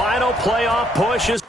final playoff push is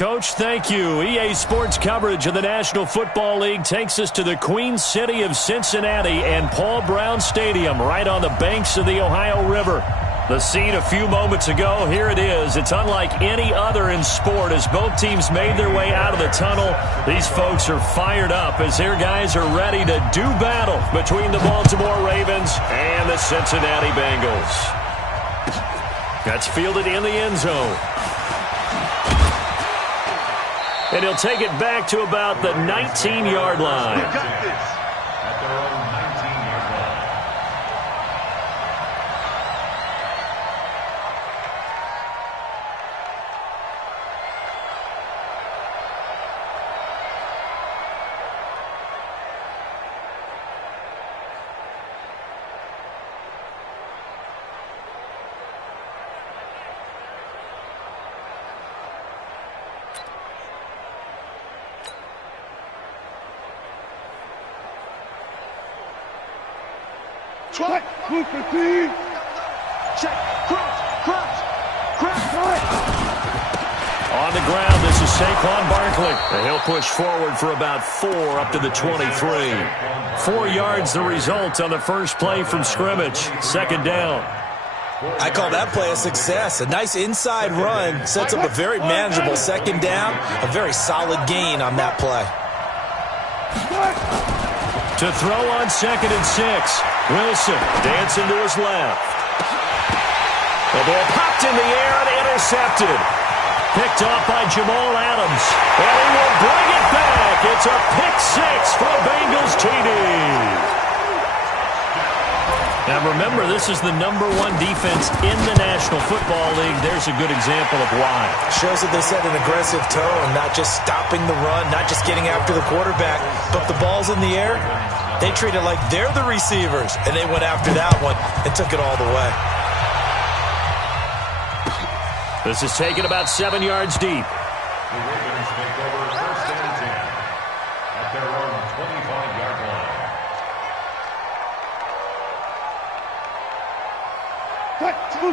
Coach, thank you. EA Sports coverage of the National Football League takes us to the Queen City of Cincinnati and Paul Brown Stadium right on the banks of the Ohio River. The scene a few moments ago, here it is. It's unlike any other in sport as both teams made their way out of the tunnel. These folks are fired up as their guys are ready to do battle between the Baltimore Ravens and the Cincinnati Bengals. That's fielded in the end zone. And he'll take it back to about the 19-yard line. At their own 19-yard line. Check, On the ground, this is Saquon Barkley. And he'll push forward for about 4 up to the 23. 4 yards the result on the first play from scrimmage. Second down. I call that play a success. A nice inside run sets up a very manageable second down. A very solid gain on that play. To throw on 2nd and 6. Wilson dancing to his left. The ball popped in the air and intercepted. Picked off by Jamal Adams. And he will bring it back. It's a pick 6 for a Bengals TD. Now remember, this is the #1 defense in the National Football League. There's a good example of why. Shows that they set an aggressive tone, not just stopping the run, not just getting after the quarterback, but the ball's in the air. They treat it like they're the receivers, and they went after that one and took it all the way. This is taken about 7 yards deep. The Ravens take over 1st and 10 at their own 25-yard line.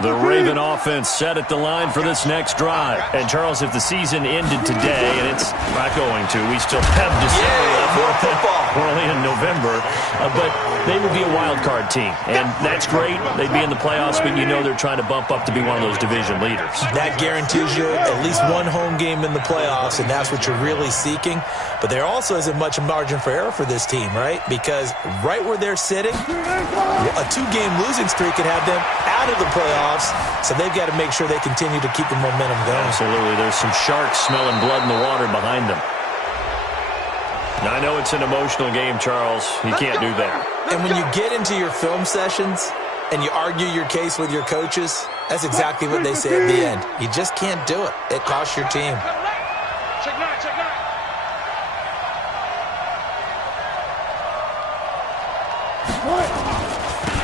The Raven offense set at the line for this next drive. And, Charles, if the season ended today, and it's not going to, we still have December left. More football. We're only in November. But they would be a wild card team. And that's great. They'd be in the playoffs, but you know they're trying to bump up to be one of those division leaders. That guarantees you at least one home game in the playoffs, and that's what you're really seeking. But there also isn't much margin for error for this team, right? Because right where they're sitting, a 2-game losing streak could have them out of the playoffs, so they've got to make sure they continue to keep the momentum going. Absolutely. There's some sharks smelling blood in the water behind them. Now, I know it's an emotional game, Charles. You can't do that. And when you get into your film sessions and you argue your case with your coaches, that's exactly what they say at the end. You just can't do it. It costs your team.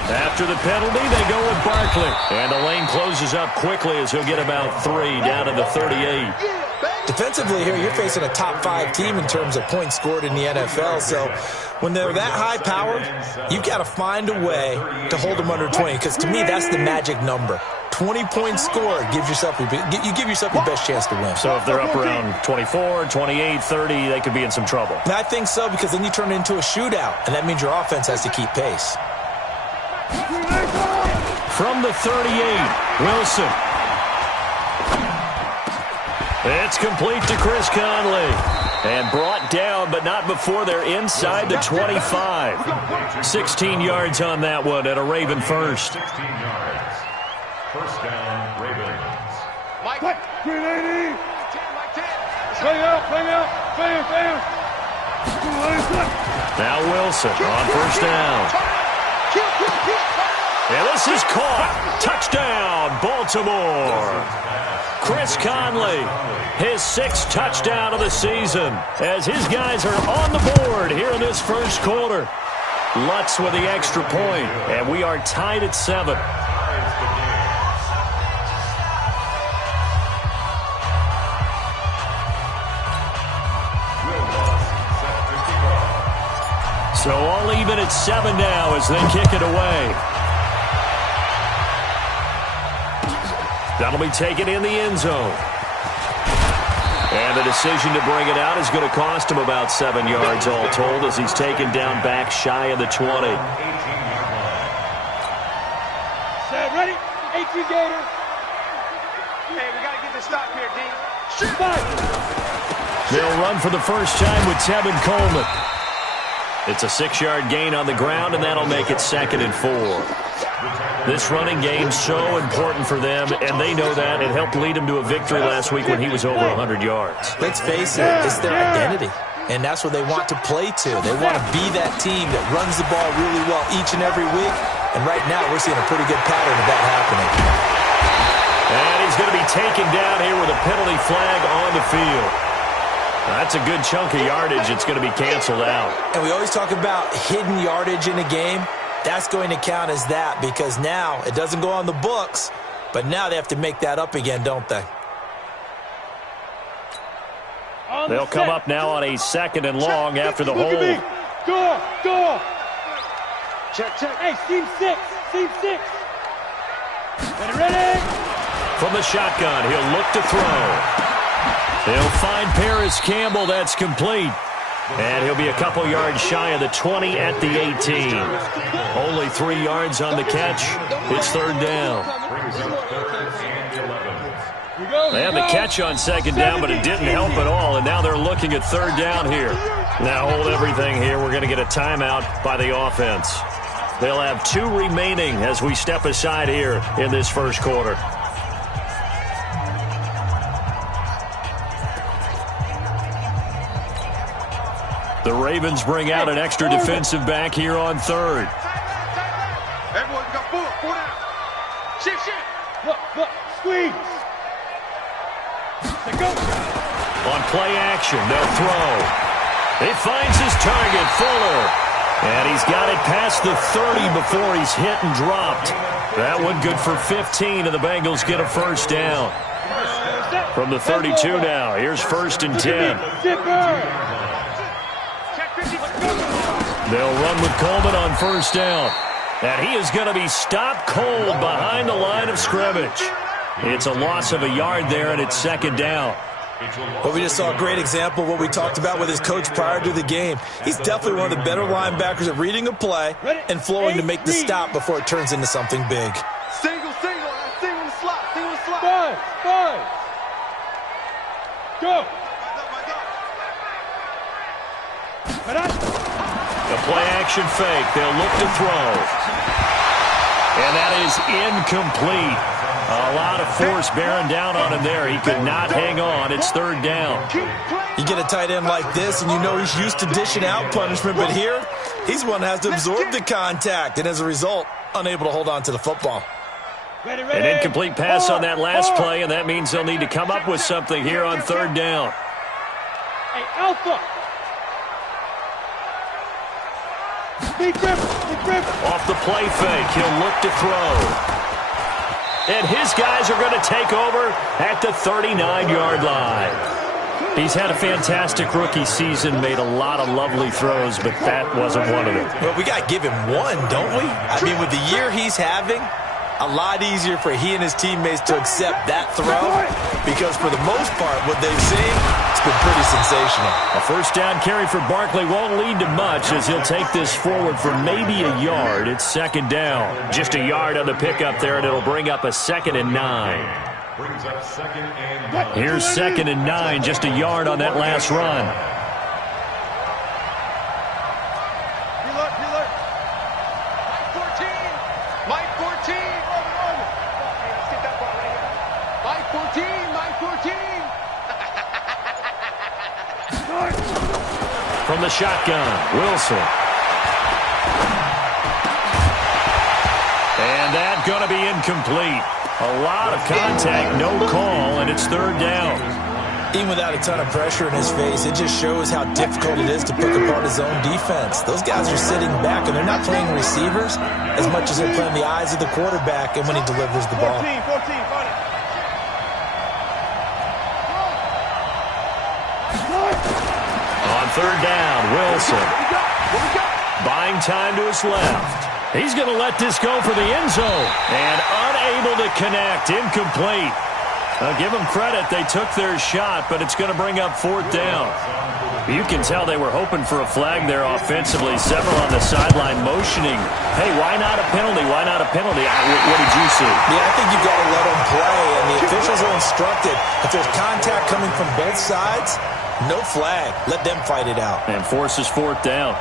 After the penalty, they go with Barkley. And the lane closes up quickly as he'll get about 3 down to the 38. Defensively here, you're facing a top-5 team in terms of points scored in the NFL. So when they're that high-powered, you've got to find a way to hold them under 20. Because to me, that's the magic number. 20 points scored gives yourself you give yourself your best chance to win. So if they're up around 24, 28, 30, they could be in some trouble. And I think so, because then you turn it into a shootout, and that means your offense has to keep pace. From the 38, Wilson. It's complete to Chris Conley. And brought down, but not before they're inside the 25. 16 yards on that one at a Raven first. 16 yards. First down, Ravens. Mike, 380. Bang out. Now Wilson on first down. And this is caught. Touchdown, Baltimore. Chris Conley, his 6th touchdown of the season, as his guys are on the board here in this first quarter. Lutz with the extra point, and we are tied at 7. So all even at 7 now as they kick it away. That'll be taken in the end zone. And the decision to bring it out is going to cost him about 7 yards all told as he's taken down back shy of the 20. Set, ready? 18 Gator. Hey, we got to get this stop here, D. Shoot back. They'll run for the first time with Tevin Coleman. It's a 6-yard gain on the ground, and that'll make it 2nd and 4. This running game's so important for them, and they know that. It helped lead them to a victory last week when he was over 100 yards. Let's face it, it's their identity, and that's what they want to play to. They want to be that team that runs the ball really well each and every week, and right now we're seeing a pretty good pattern of that happening. And he's going to be taken down here with a penalty flag on the field. That's a good chunk of yardage. It's going to be canceled out. And we always talk about hidden yardage in a game. That's going to count as that because now it doesn't go on the books, but now they have to make that up again, don't they? They'll come up now on a 2nd and long after the hold. Door. Check. Hey, seam 6. Ready. From the shotgun, he'll look to throw. They'll find Paris Campbell. That's complete. And he'll be a couple yards shy of the 20 at the 18. Only 3 yards on the catch. It's 3rd down. They had the catch on 2nd down, but it didn't help at all. And now they're looking at 3rd down here. Now hold everything here. We're going to get a timeout by the offense. They'll have 2 remaining as we step aside here in this first quarter. The Ravens bring out an extra defensive back here on 3rd. Everyone got 4 down. Shift. Look, squeeze. Let go. On play action, they'll throw. He finds his target, Fuller. And he's got it past the 30 before he's hit and dropped. That one good for 15, and the Bengals get a first down. From the 32 now, here's 1st and 10. They'll run with Coleman on 1st down. And he is going to be stopped cold behind the line of scrimmage. It's a loss of a yard there, and it's 2nd down. Well, we just saw a great example of what we talked about with his coach prior to the game. He's definitely one of the better linebackers at reading a play and flowing to make the stop before it turns into something big. Single in the slot. Five. Go. The play-action fake. They'll look to throw. And that is incomplete. A lot of force bearing down on him there. He could not hang on. It's 3rd down. You get a tight end like this, and you know he's used to dishing out punishment, but here, he's one that has to absorb the contact, and as a result, unable to hold on to the football. An incomplete pass on that last play, and that means they'll need to come up with something here on 3rd down. Hey, Alpha. Big grip. Off the play fake, he'll look to throw. And his guys are going to take over at the 39-yard line. He's had a fantastic rookie season, made a lot of lovely throws, but that wasn't one of them. Well, we got to give him one, don't we? I mean, with the year he's having, a lot easier for he and his teammates to accept that throw because for the most part, what they've seen, it's been pretty sensational. A first down carry for Barkley won't lead to much as he'll take this forward for maybe a yard. It's 2nd down. Just a yard on the pickup there, and it'll bring up a 2nd and 9. Brings up 2nd and 9. Here's 2nd and 9, just a yard on that last run. From the shotgun, Wilson. And that's going to be incomplete. A lot of contact, no call, and it's 3rd down. Even without a ton of pressure in his face, it just shows how difficult it is to pick apart his own defense. Those guys are sitting back, and they're not playing receivers as much as they're playing the eyes of the quarterback and when he delivers the ball. 14. On 3rd down, Wilson. Buying time to his left. He's going to let this go for the end zone. And unable to connect, incomplete. Give them credit. They took their shot, but it's going to bring up 4th down. You can tell they were hoping for a flag there offensively. Several on the sideline motioning, hey, why not a penalty? Why not a penalty? What did you see? Yeah, I think you've got to let them play, and the officials are instructed. If there's contact coming from both sides, no flag. Let them fight it out. And forces 4th down.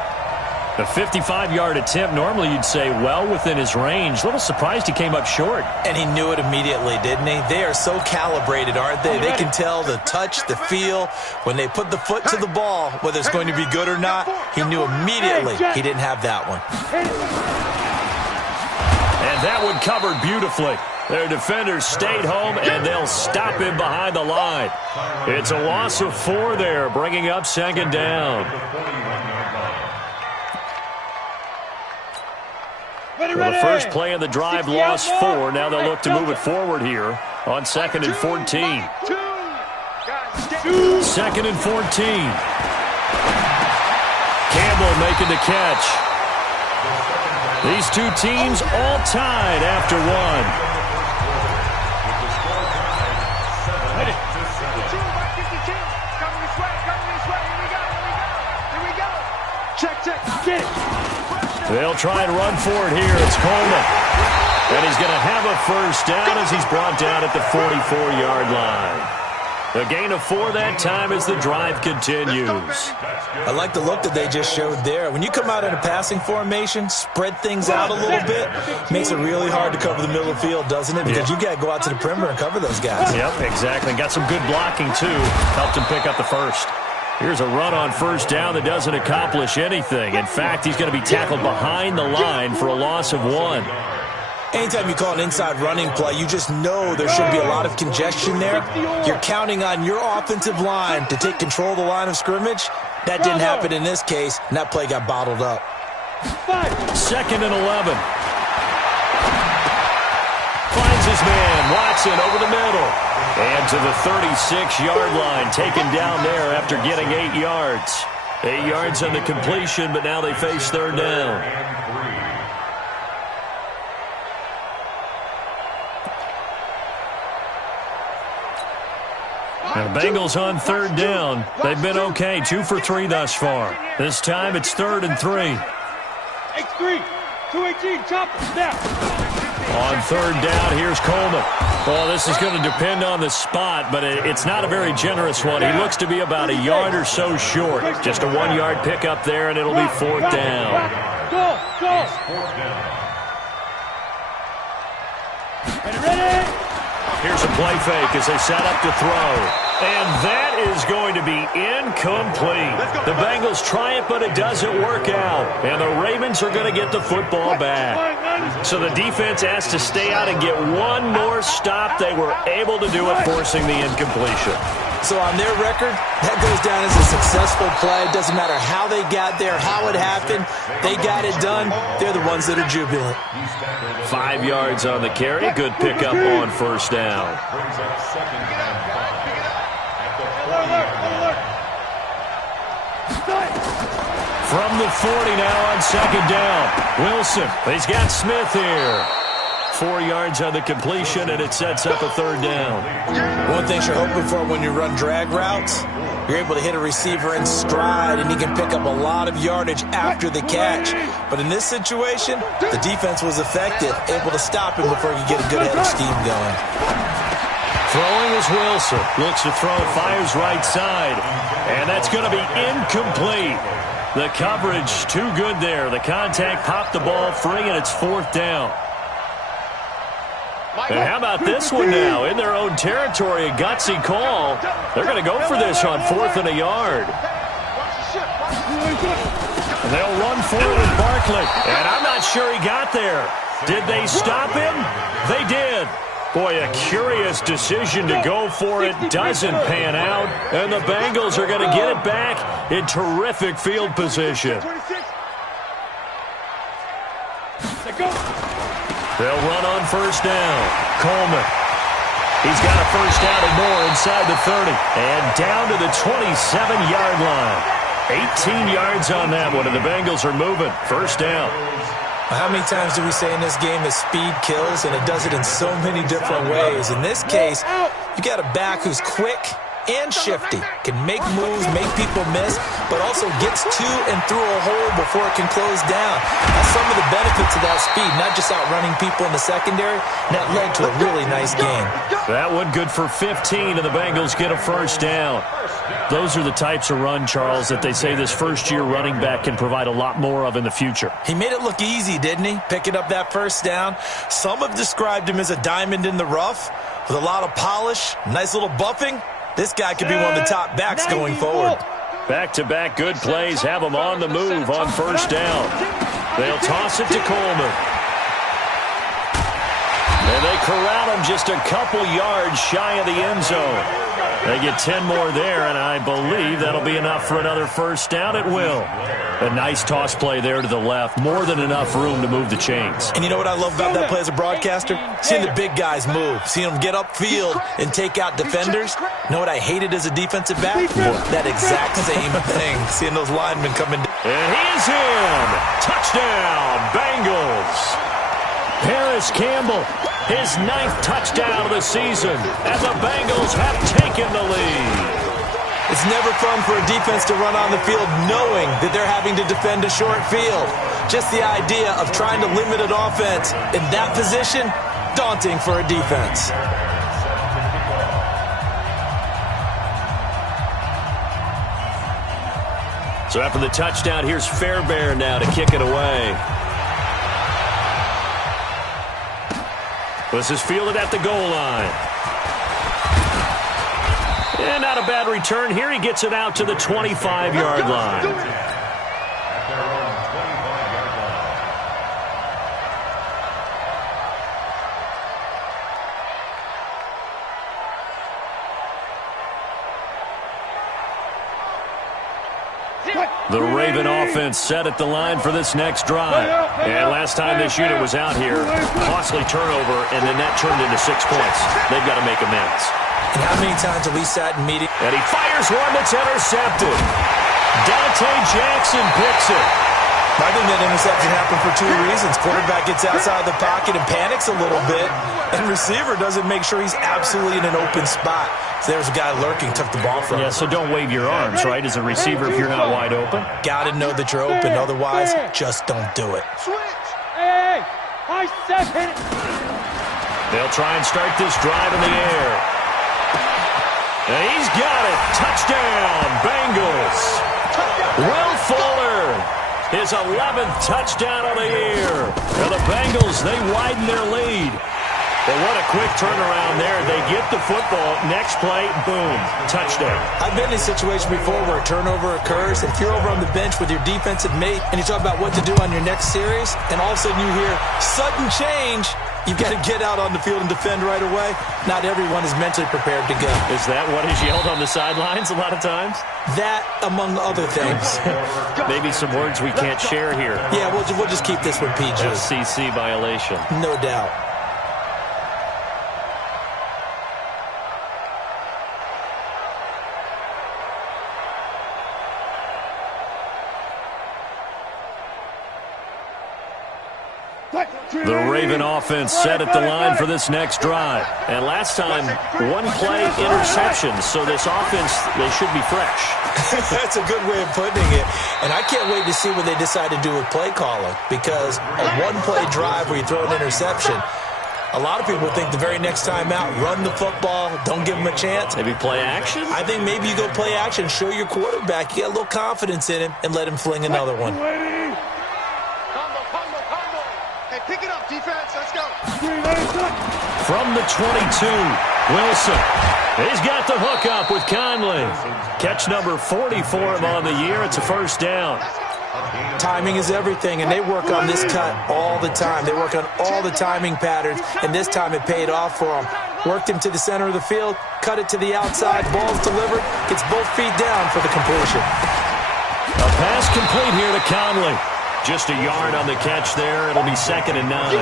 A 55-yard attempt, normally you'd say well within his range. A little surprised he came up short. And he knew it immediately, didn't he? They are so calibrated, aren't they? They can tell the touch, the feel. When they put the foot to the ball, whether it's going to be good or not, he knew immediately he didn't have that one. And that one covered beautifully. Their defenders stayed home, and they'll stop him behind the line. It's a loss of 4 there, bringing up 2nd down. Well, the first play of the drive lost 4. Now they'll look to move it forward here on 2nd and 14. 2nd and 14. Campbell making the catch. These two teams all tied after 1. They'll try and run for it here. It's Coleman. And he's going to have a first down as he's brought down at the 44-yard line. A gain of 4 that time as the drive continues. I like the look that they just showed there. When you come out in a passing formation, spread things out a little bit, makes it really hard to cover the middle of the field, doesn't it? Because you got to go out to the perimeter and cover those guys. Yep, exactly. Got some good blocking, too. Helped him pick up the first. Here's a run on first down that doesn't accomplish anything. In fact, he's going to be tackled behind the line for a loss of 1. Anytime you call an inside running play, you just know there should be a lot of congestion there. You're counting on your offensive line to take control of the line of scrimmage. That didn't happen in this case, and that play got bottled up. 2nd and 11. Finds his man, Watson, over the middle. And to the 36-yard line, taken down there after getting 8 yards. 8 yards on the completion, but now they face 3rd down. And the Bengals on 3rd down. They've been okay, 2 for 3 thus far. This time it's 3rd and 3. X3, 218, chop it, snap. On 3rd down, here's Coleman. Well, this is going to depend on the spot, but it's not a very generous one. He looks to be about a yard or so short. Just a 1-yard pickup there, and it'll be 4th down. Go, go. Ready? Here's a play fake as they set up to throw. And that is going to be incomplete. The Bengals try it, but it doesn't work out. And the Ravens are going to get the football back. So the defense has to stay out and get one more stop. They were able to do it, forcing the incompletion. So on their record, that goes down as a successful play. It doesn't matter how they got there, how it happened. They got it done. They're the ones that are jubilant. 5 yards on the carry. Good pickup on first down. From the 40 now on 2nd down. Wilson, he's got Smith here. 4 yards on the completion, and it sets up a 3rd down. One thing you're hoping for when you run drag routes, you're able to hit a receiver in stride, and he can pick up a lot of yardage after the catch. But in this situation, the defense was effective, able to stop him before he could get a good head of steam going. Throwing is Wilson. Looks to throw, fires right side. And that's going to be incomplete. The coverage too good there. The contact popped the ball free, and it's 4th down. And how about this one now? In their own territory, a gutsy call. They're going to go for this on 4th and a yard. And they'll run forward with Barkley. And I'm not sure he got there. Did they stop him? They did. Boy, a curious decision to go for it. Doesn't pan out. And the Bengals are going to get it back in terrific field position. They'll run on first down. Coleman. He's got a first down and more inside the 30. And down to the 27-yard line. 18 yards on that one, and the Bengals are moving. First down. How many times do we say in this game that speed kills, and it does it in so many different ways? In this case, You got a back who's quick and shifty, can make moves, make people miss, but also gets to and through a hole before it can close down. That's some of the benefits of that speed, not just outrunning people in the secondary, and that led to a really nice game. That one good for 15, and the Bengals get a first down. Those are the types of run, Charles, that they say this first-year running back can provide a lot more of in the future. He made it look easy, didn't he? Picking up that first down. Some have described him as a diamond in the rough with a lot of polish, nice little buffing. This guy could be one of the top backs going forward. Back-to-back good plays have him on the move on first down. They'll toss it to Coleman. And they corral him just a couple yards shy of the end zone. They get 10 more there, and I believe that'll be enough for another first down. It will. A nice toss play there to the left. More than enough room to move the chains. And you know what I love about that play as a broadcaster? Seeing the big guys move. Seeing them get upfield and take out defenders. You know what I hated as a defensive back? That exact same thing. Seeing those linemen coming down. And he is in. Touchdown, Bengals. Harris Campbell, his 9th touchdown of the season, and the Bengals have taken the lead. It's never fun for a defense to run on the field knowing that they're having to defend a short field. Just the idea of trying to limit an offense in that position, daunting for a defense. So after the touchdown, here's Fairbairn now to kick it away. This is fielded at the goal line. And not a bad return here. He gets it out to the 25-yard line. At their own 25-yard line. The Raven offense set at the line for this next drive. And last time this unit was out here, costly turnover, and then that turned into 6 points. They've got to make amends. And how many times have we sat in meetings? And he fires one that's intercepted. Dante Jackson picks it. I think that interception happened for 2 reasons. Quarterback gets outside the pocket and panics a little bit, and receiver doesn't make sure he's absolutely in an open spot. So there's a guy lurking, took the ball from him. Yeah, so don't wave your arms, right, as a receiver if you're not wide open. Got to know that you're open. Otherwise, just don't do it. Switch! Hey! I said hit it! They'll try and start this drive in the air. And he's got it. Touchdown, Bengals. Will Fuller, his 11th touchdown of the year. Now the Bengals, they widen their lead. But what a quick turnaround there. They get the football. Next play, boom, touchdown. I've been in a situation before where a turnover occurs. If you're over on the bench with your defensive mate and you talk about what to do on your next series, and all of a sudden you hear sudden change, you've got to get out on the field and defend right away. Not everyone is mentally prepared to go. Is that what is yelled on the sidelines a lot of times? That, among other things. Maybe some words we can't share here. Yeah, we'll just keep this one PG. FCC violation. No doubt. The Raven offense set at the line for this next drive. And last time, one play interception. So this offense, they should be fresh. That's a good way of putting it. And I can't wait to see what they decide to do with play calling. Because a one-play drive where you throw an interception, a lot of people think the very next time out, run the football, don't give them a chance. Maybe play action? I think maybe you go play action, show your quarterback, you get a little confidence in him, and let him fling another one. Pick it up, defense. Let's go. From the 22, Wilson. He's got the hook up with Conley. Catch number 40 for him on the year. It's a first down. Timing is everything, and they work on this cut all the time. They work on all the timing patterns, and this time it paid off for them. Worked him to the center of the field, cut it to the outside, ball's delivered, gets both feet down for the completion. A pass complete here to Conley. Just a yard on the catch there. It'll be 2nd and 9.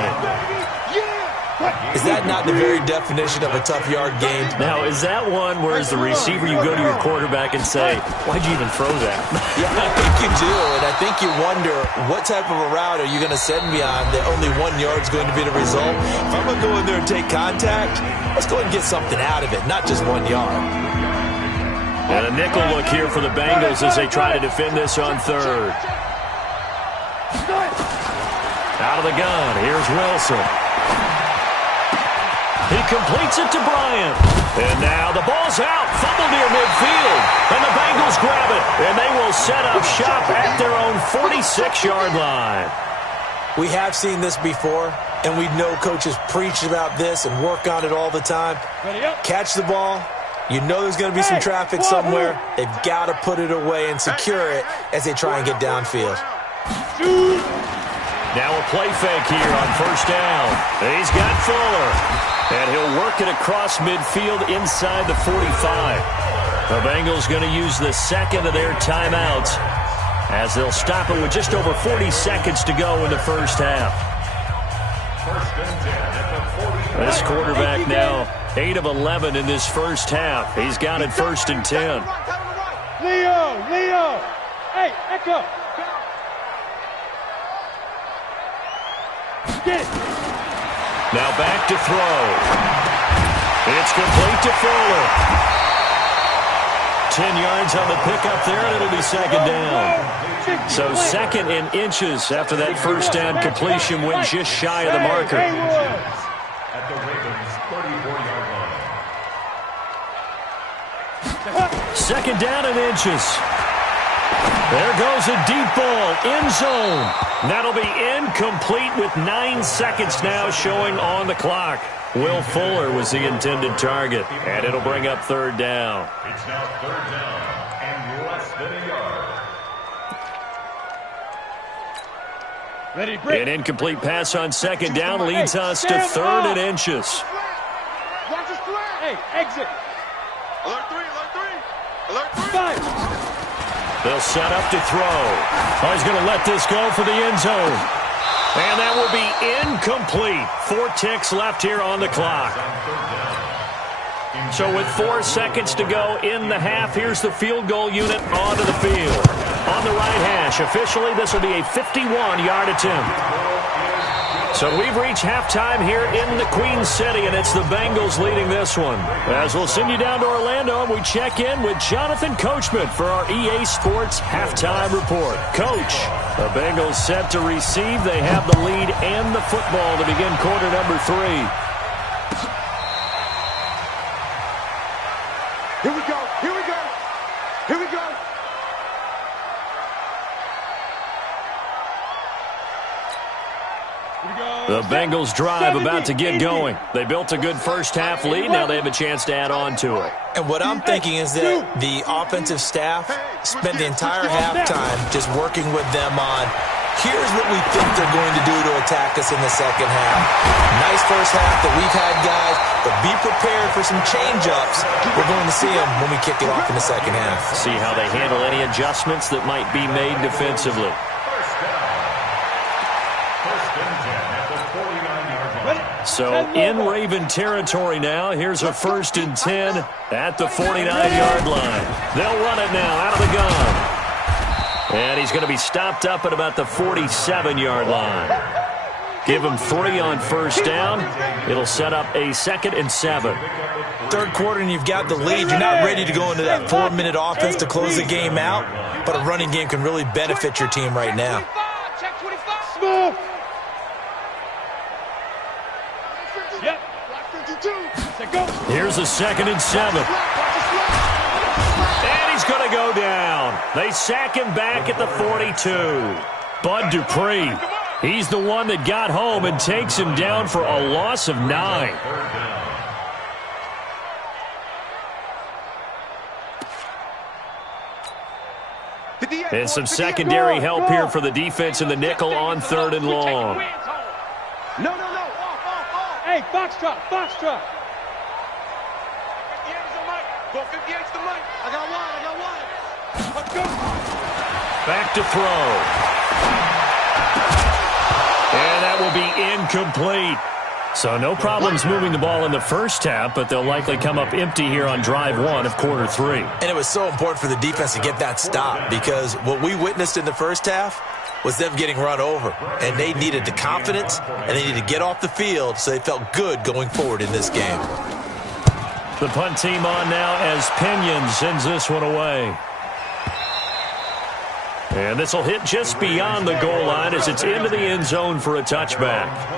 Is that not the very definition of a tough yard gain? Now, is that one where as the receiver you go to your quarterback and say, why'd you even throw that? Yeah, I think you do, and I think you wonder what type of a route are you going to send me on that only 1 yard is going to be the result? If I'm going to go in there and take contact, let's go and get something out of it, not just 1 yard. And a nickel look here for the Bengals as they try to defend this on third. Out of the gun, here's Wilson. He completes it to Bryant. And now the ball's out. Fumble near midfield. And the Bengals grab it. And they will set up shop at their own 46-yard line. We have seen this before, and we know coaches preach about this and work on it all the time. Catch the ball. You know there's going to be some traffic somewhere. They've got to put it away and secure it as they try and get downfield. Now a play fake here on first down. He's got Fuller. And he'll work it across midfield inside the 45. The Bengals going to use the second of their timeouts as they'll stop it with just over 40 seconds to go in the first half. This quarterback now 8 of 11 in this first half. He's got it 1st and 10. Leo! Hey, Echo! Get it! Now back to throw. It's complete to Fuller. 10 yards on the pickup there, and it'll be second down. So second and inches after that first down completion went just shy of the marker. At the Ravens' 34-yard line. Second down and inches. There goes a deep ball, end zone. That'll be incomplete with 9 seconds now showing on the clock. Will Fuller was the intended target, and it'll bring up third down. It's now third down and less than a yard. An incomplete pass on second down leads us to third and inches. Hey, exit. Alert 3, alert 3. Alert 3. Five. They'll set up to throw. Oh, he's going to let this go for the end zone. And that will be incomplete. 4 ticks left here on the clock. So with 4 seconds to go in the half, here's the field goal unit onto the field. On the right hash, officially this will be a 51-yard attempt. So we've reached halftime here in the Queen City, and it's the Bengals leading this one. As we'll send you down to Orlando, and we check in with Jonathan Coachman for our EA Sports Halftime Report. Coach, the Bengals set to receive. They have the lead and the football to begin quarter number 3. Here we go. Here we go. Here we go. The Bengals drive about to get going. They built a good first half lead. Now they have a chance to add on to it. And what I'm thinking is that the offensive staff spent the entire halftime just working with them on, here's what we think they're going to do to attack us in the second half. Nice first half that we've had, guys, but be prepared for some change-ups. We're going to see them when we kick it off in the second half. See how they handle any adjustments that might be made defensively. So in Raven territory now. Here's a 1st and 10 at the 49-yard line. They'll run it now out of the gun. And he's going to be stopped up at about the 47-yard line. Give him 3 on first down. It'll set up a 2nd and 7. Third quarter and you've got the lead. You're not ready to go into that 4-minute offense to close the game out, but a running game can really benefit your team right now. Check 25. Here's a 2nd and 7. And he's going to go down. They sack him back at the 42. Bud Dupree, he's the one that got home and takes him down for a loss of 9. And some secondary help here for the defense in the nickel on 3rd and long. No. Hey, foxtrot. 58's the mic. I got one. Let's go. Back to throw. And that will be incomplete. So no problems moving the ball in the first half, but they'll likely come up empty here on drive one of quarter three. And it was so important for the defense to get that stop, because what we witnessed in the first half was them getting run over. And they needed the confidence, and they needed to get off the field so they felt good going forward in this game. The punt team on now as Pinion sends this one away. And this will hit just beyond the goal line as it's into the end zone for a touchback.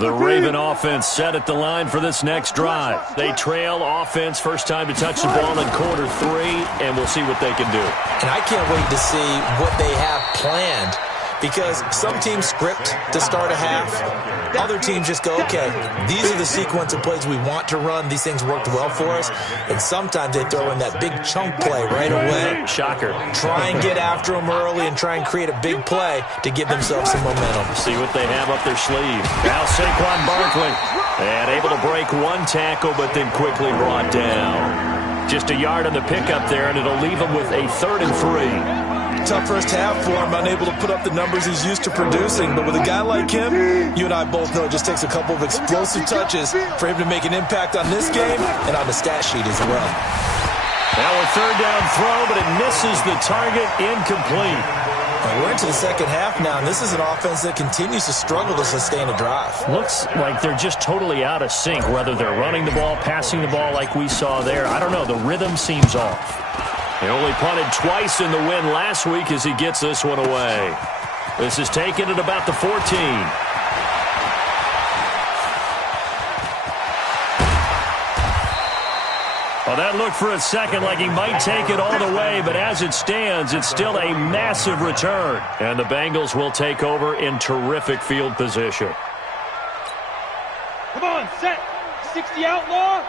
The Raven offense set at the line for this next drive. They trail offense, first time to touch the ball in quarter three, and we'll see what they can do. And I can't wait to see what they have planned, because some teams script to start a half. Other teams just go, okay, these are the sequence of plays we want to run. These things worked well for us. And sometimes they throw in that big chunk play right away. Shocker. Try and get after them early and try and create a big play to give themselves some momentum. See what they have up their sleeve. Now Saquon Barkley. And able to break one tackle, but then quickly brought down. Just a yard on the pickup there, and it'll leave him with a 3rd and 3. Tough first half for him, unable to put up the numbers he's used to producing. But with a guy like him, you and I both know it just takes a couple of explosive touches for him to make an impact on this game and on the stat sheet as well. Now a 3rd down throw, but it misses the target, incomplete. And we're into the second half now, and this is an offense that continues to struggle to sustain a drive. Looks like they're just totally out of sync, whether they're running the ball, passing the ball like we saw there. I don't know. The rhythm seems off. They only punted twice in the win last week as he gets this one away. This is taken at about the 14. Well, that looked for a second like he might take it all the way, but as it stands, it's still a massive return. And the Bengals will take over in terrific field position. Come on, set. 60 outlaw.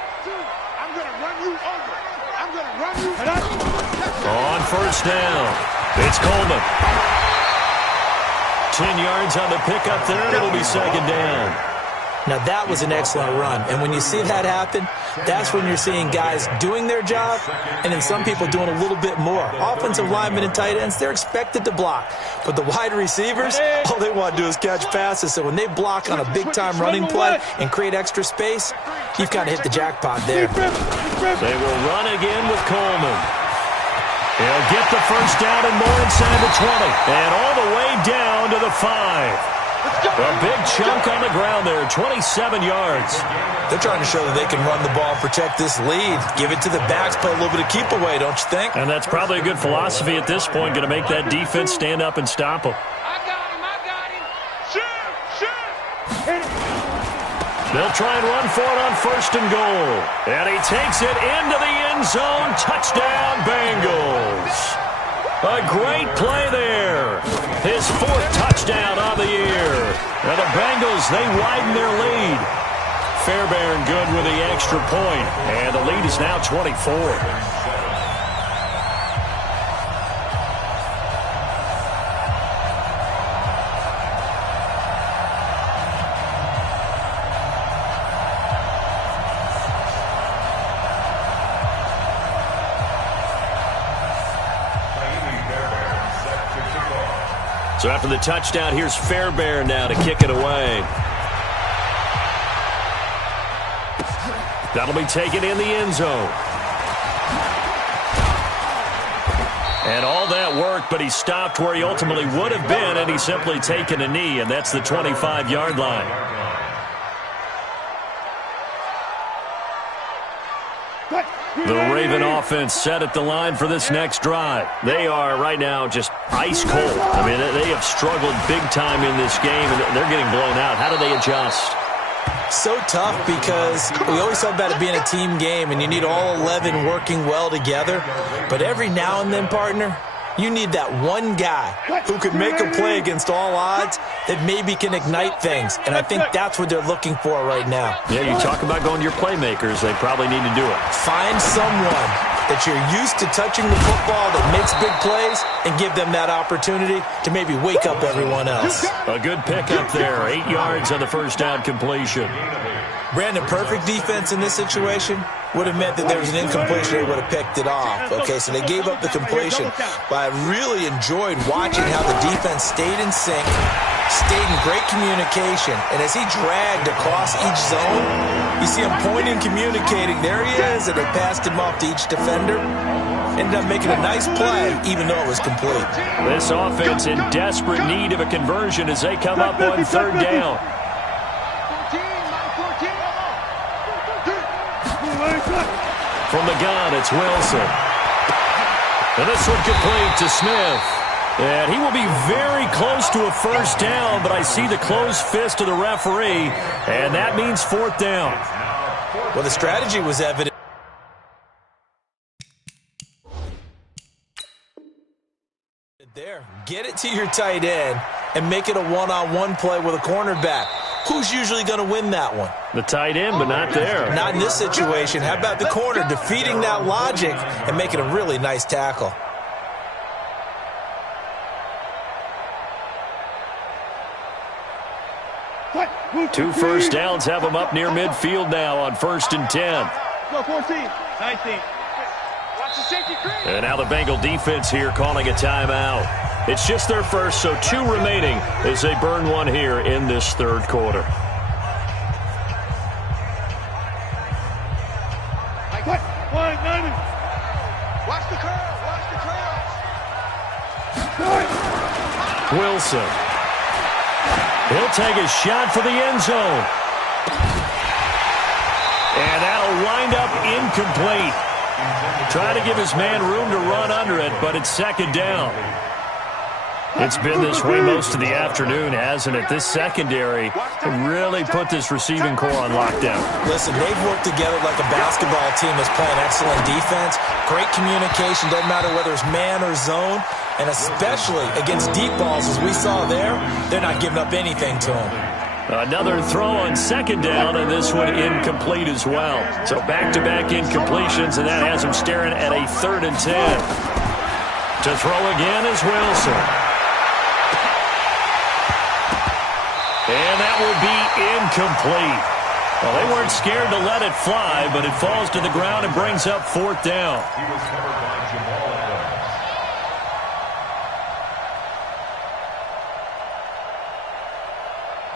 I'm going to run you over. I'm going to run you over. On first down, it's Coleman. 10 yards on the pickup there, and it'll be 2nd down. Now, that was an excellent run. And when you see that happen, that's when you're seeing guys doing their job and then some people doing a little bit more. Offensive linemen and tight ends, they're expected to block. But the wide receivers, all they want to do is catch passes. So when they block on a big-time running play and create extra space, you've kind of hit the jackpot there. They will run again with Coleman. He'll get the first down and more inside the 20. And all the way down to the 5. A big chunk on the ground there, 27 yards. They're trying to show that they can run the ball and protect this lead. Give it to the backs, play a little bit of keep away, don't you think? And that's probably a good philosophy at this point, going to make that defense stand up and stop them. I got him. Shoot. They'll try and run for it on 1st and goal. And he takes it into the end zone. Touchdown, Bengals. A great play there. His 4th touchdown of the year. And the Bengals, they widen their lead. Fairbairn good with the extra point. And the lead is now 24. So after the touchdown, here's Fairbairn now to kick it away. That'll be taken in the end zone. And all that work, but he stopped where he ultimately would have been, and he's simply taken a knee, and that's the 25-yard line. The Raven offense set at the line for this next drive. They are right now just ice cold. I mean, they have struggled big time in this game, and they're getting blown out. How do they adjust? So tough, because we always talk about it being a team game, and you need all 11 working well together. But every now and then, partner, you need that one guy who can make a play against all odds that maybe can ignite things. And I think that's what they're looking for right now. Yeah, you talk about going to your playmakers. They probably need to do it. Find someone that you're used to touching the football that makes big plays and give them that opportunity to maybe wake up everyone else. A good pickup there. 8 yards on the first down completion. Brandon, perfect defense in this situation would have meant that there was an incompletion. They would have picked it off. Okay, so they gave up the completion. But I really enjoyed watching how the defense stayed in sync, stayed in great communication. And as he dragged across each zone, you see him pointing, communicating. There he is, and they passed him off to each defender. Ended up making a nice play, even though it was complete. This offense in desperate need of a conversion as they come up on third down. From the gun, it's Wilson. And this one complete to Smith. And he will be very close to a first down, but I see the closed fist of the referee, and that means fourth down. Well, the strategy was evident. There, get it to your tight end and make it a one-on-one play with a cornerback. Who's usually going to win that one? The tight end, but not there. Not in this situation. How about the corner defeating that logic and making a really nice tackle? Two first downs have them up near midfield now on 1st and 10. Go 14, 19. Watch the safety crease. And now the Bengal defense here calling a timeout. It's just their first, so 2 remaining as they burn one here in this third quarter. Watch the curl. Watch the curl. Wilson. He'll take a shot for the end zone. And that'll wind up incomplete. Trying to give his man room to run under it, but it's second down. It's been this way most of the afternoon, hasn't it? This secondary really put this receiving core on lockdown. Listen, they've worked together like a basketball team that's playing excellent defense. Great communication, doesn't matter whether it's man or zone. And especially against deep balls, as we saw there, they're not giving up anything to them. Another throw on second down, and this one incomplete as well. So back-to-back incompletions, and that has them staring at a 3rd and 10. To throw again is Wilson. And that will be incomplete. Well, they weren't scared to let it fly, but it falls to the ground and brings up 4th down. He was covered by Jamal Adams.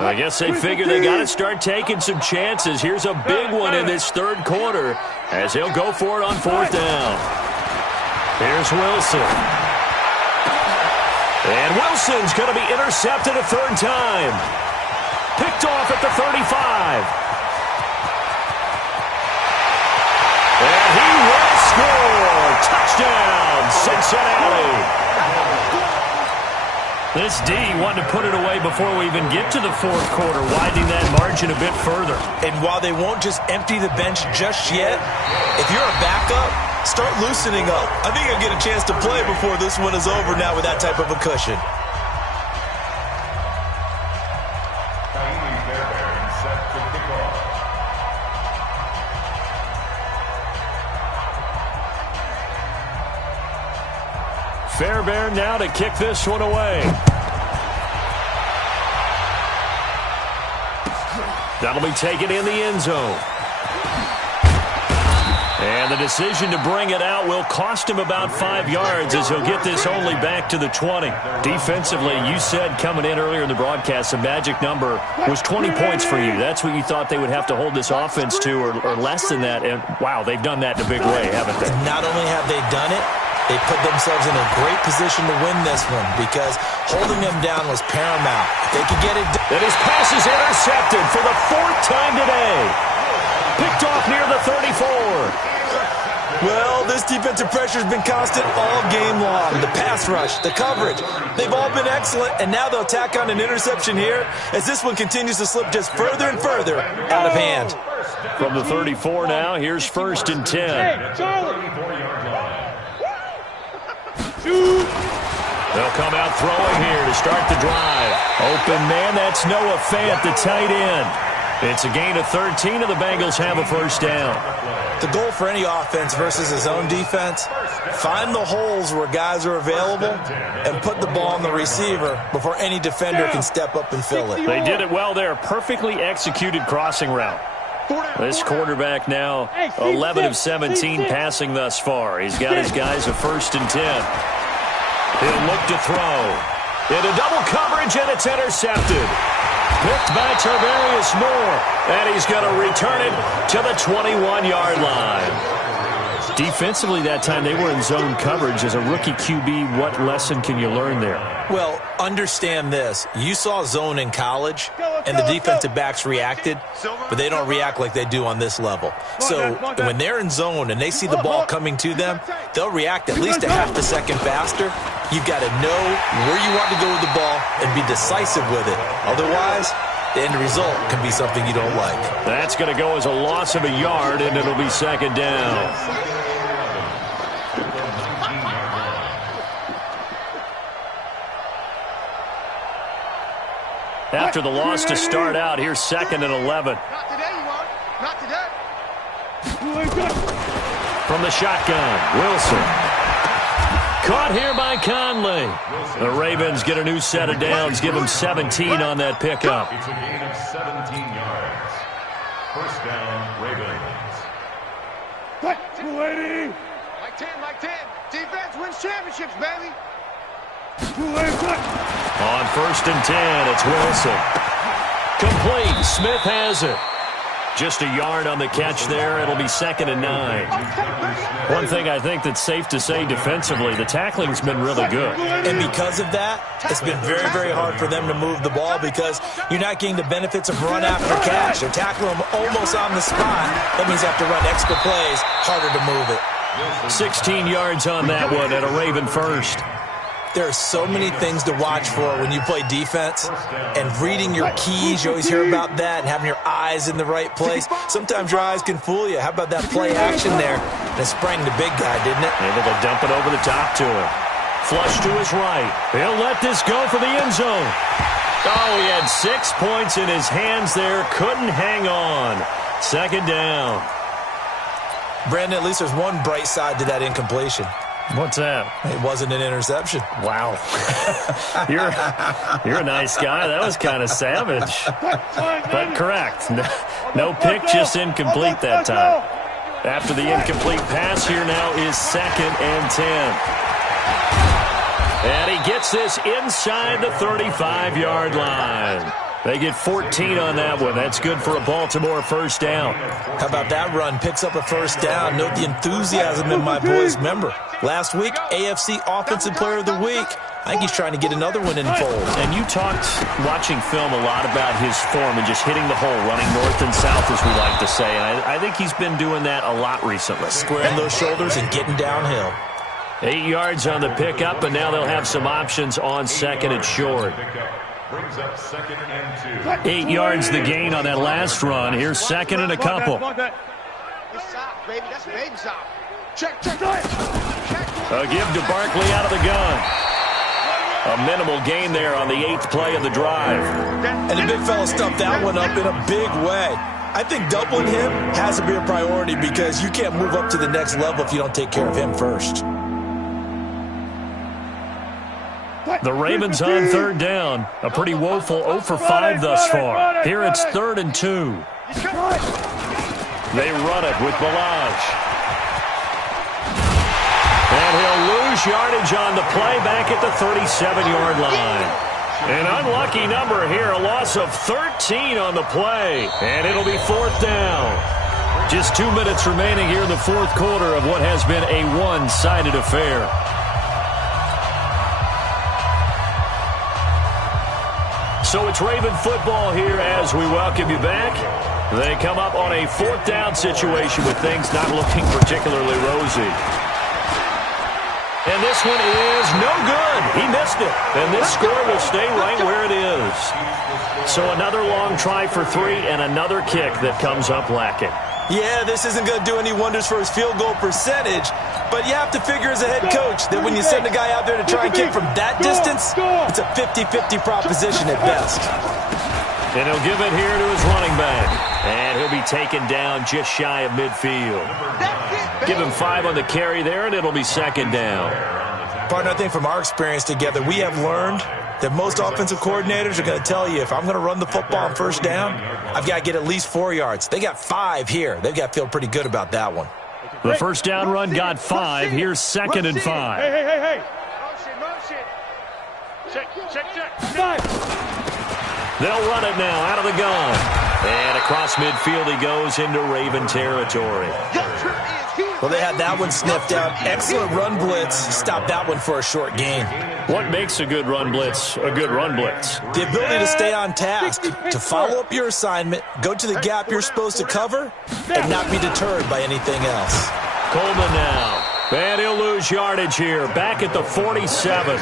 I guess they figure they got to start taking some chances. Here's a big one in this third quarter as he'll go for it on 4th down. Here's Wilson. And Wilson's going to be intercepted a 3rd time. Picked off at the 35. And he will score. Touchdown, Cincinnati. This D wanted to put it away before we even get to the 4th quarter, widening that margin a bit further. And while they won't just empty the bench just yet, if you're a backup, start loosening up. I think I'll get a chance to play before this one is over now with that type of a cushion. Fairbairn now to kick this one away. That'll be taken in the end zone. And the decision to bring it out will cost him about 5 yards as he'll get this only back to the 20. Defensively, you said coming in earlier in the broadcast, the magic number was 20 points for you. That's what you thought they would have to hold this offense to, or less than that. And, wow, they've done that in a big way, haven't they? Not only have they done it, they put themselves in a great position to win this one because holding them down was paramount. If they could get it done. And his pass is intercepted for the 4th time today. Picked off near the 34. Well, this defensive pressure has been constant all game long. The pass rush, the coverage, they've all been excellent, and now they'll tack on an interception here as this one continues to slip just further and further out of hand. From the 34 now, here's 1st and 10. Hey, Charlie. They'll come out throwing here to start the drive. Open man, that's Noah Fant, the tight end. It's a gain of 13, and the Bengals have a 1st down. The goal for any offense versus his own defense, find the holes where guys are available and put the ball on the receiver before any defender can step up and fill it. They did it well there. Perfectly executed crossing route. This quarterback now 11 of 17 passing thus far. He's got his guys a 1st and 10. He'll look to throw. Into double coverage, and it's intercepted. Picked by Tarvarius Moore, and he's going to return it to the 21-yard line. Defensively that time, they were in zone coverage. As a rookie QB, what lesson can you learn there? Well, understand this. You saw zone in college, and the defensive backs reacted, but they don't react like they do on this level. So when they're in zone and they see the ball coming to them, they'll react at least a half a second faster. You've got to know where you want to go with the ball and be decisive with it. Otherwise, the end result can be something you don't like. That's going to go as a loss of a yard, and it'll be second down. After the loss to start out, here's 2nd and 11. Not today, you won't. Not today. From the shotgun, Wilson. Caught here by Conley. The Ravens get a new set of downs, give them 17 on that pickup. It's a gain of 17 yards. First down, Ravens. Like 10, like 10. Defense wins championships, baby. On 1st and 10, it's Wilson. Complete. Smith has it. Just a yard on the catch there. It'll be 2nd and 9. One thing I think that's safe to say defensively, the tackling's been really good. And because of that, it's been very, very hard for them to move the ball because you're not getting the benefits of run after catch. They're tackling them almost on the spot. That means you have to run extra plays, harder to move it. 16 yards on that one and a Raven first. There are so many things to watch for when you play defense, and reading your keys, you always hear about that, and having your eyes in the right place. Sometimes your eyes can fool you. How about that play action there? And it sprang the big guy, didn't it? Able to dump it over the top to him. Flush to his right. He'll let this go for the end zone. Oh, he had 6 points in his hands there. Couldn't hang on. 2nd down. Brandon, at least there's one bright side to that incompletion. What's that? It wasn't an interception. Wow. You're a nice guy. That was kind of savage. But correct. No pick, just incomplete that time. After the incomplete pass, here now is 2nd and 10. And he gets this inside the 35-yard line. They get 14 on that one. That's good for a Baltimore first down. How about that run? Picks up a first down. Note the enthusiasm in my boys' member. Last week, AFC Offensive Player of the Week. I think he's trying to get another one in fold. And you talked, watching film, a lot about his form and just hitting the hole, running north and south, as we like to say. And I think he's been doing that a lot recently. Squaring those shoulders and getting downhill. 8 yards on the pickup, and now they'll have some options on 2nd and short. Brings up 2nd and 2. 8 yards the gain on that last run. Here's 2nd and a couple. It's soft, baby. That's baby soft. Check. A give to Barkley out of the gun. A minimal gain there on the 8th play of the drive. And the big fella stuffed that one up in a big way. I think doubling him has to be a priority because you can't move up to the next level if you don't take care of him first. The Ravens on 3rd down. A pretty woeful 0 for 5 thus far. Here it's 3rd and 2. They run it with Balaj. And he'll lose yardage on the play back at the 37-yard line. An unlucky number here, a loss of 13 on the play. And it'll be 4th down. Just 2 minutes remaining here in the 4th quarter of what has been a one-sided affair. So it's Raven football here as we welcome you back. They come up on a 4th down situation with things not looking particularly rosy. And this one is no good. He missed it. And this score will stay right where it is. So another long try for 3 and another kick that comes up lacking. Yeah, this isn't going to do any wonders for his field goal percentage, but you have to figure as a head coach that when you send a guy out there to try and kick from that distance, it's a 50-50 proposition at best. And he'll give it here to his running back. And he'll be taken down just shy of midfield. Give him 5 on the carry there, and it'll be 2nd down. Partner, I think from our experience together, we have learned that most offensive coordinators are going to tell you if I'm going to run the football on 1st down, I've got to get at least 4 yards. They got 5 here. They've got to feel pretty good about that one. The 1st down run got 5. Here's 2nd and 5. Hey. They'll run it now out of the gun. And across midfield he goes into Raven territory. Well, they had that one sniffed out. Excellent run blitz. Stop that one for a short gain. What makes a good run blitz a good run blitz? The ability to stay on task, to follow up your assignment, go to the gap you're supposed to cover, and not be deterred by anything else. Coleman now. And he'll lose yardage here. Back at the 47.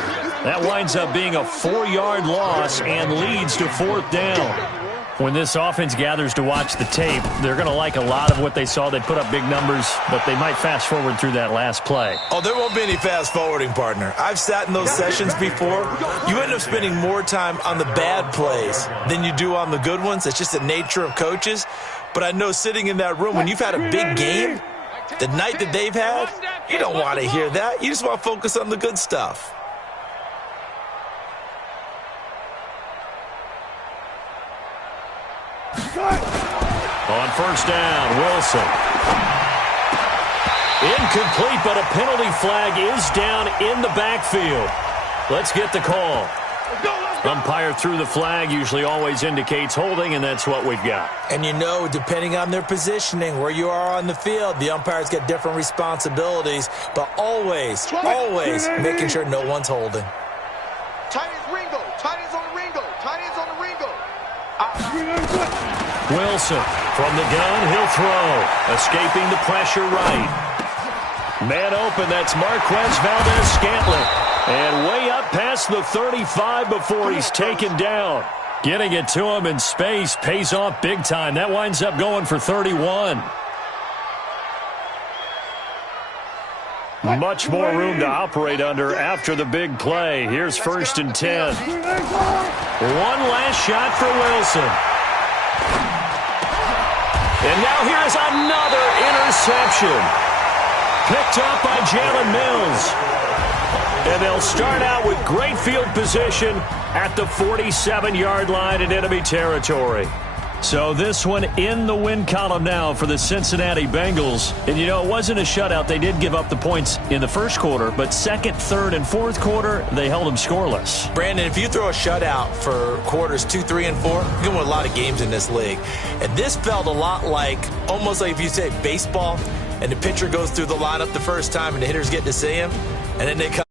That winds up being a 4-yard loss and leads to 4th down. When this offense gathers to watch the tape, they're going to like a lot of what they saw. They put up big numbers, but they might fast forward through that last play. Oh, there won't be any fast forwarding, partner. I've sat in those sessions before. You end up spending more time on the bad plays than you do on the good ones. It's just the nature of coaches. But I know sitting in that room, when you've had a big game, the night that they've had, you don't want to hear that. You just want to focus on the good stuff. On first down, Wilson. Incomplete, but a penalty flag is down in the backfield. Let's get the call. Umpire threw the flag, usually always indicates holding, and that's what we've got. And you know, depending on their positioning, where you are on the field, the umpires get different responsibilities, but always making sure no one's holding. Tight ends Ringo. Tight ends on the Ringo. Tight ends on the Ringo. Wilson from the gun, he'll throw. Escaping the pressure right. Man open, that's Marquez Valdez-Scantling. And way up past the 35 before he's taken down. Getting it to him in space pays off big time. That winds up going for 31. Much more room to operate under after the big play. Here's 1st and 10. One last shot for Wilson. And now here's another interception. Picked up by Jalen Mills. And they'll start out with great field position at the 47-yard line in enemy territory. So this one in the win column now for the Cincinnati Bengals. And, you know, it wasn't a shutout. They did give up the points in the first quarter, but second, third, and fourth quarter, they held them scoreless. Brandon, if you throw a shutout for quarters 2, 3, and 4, you're going to win a lot of games in this league. And this felt a lot like, almost like if you say baseball, and the pitcher goes through the lineup the first time and the hitters get to see him, and then they come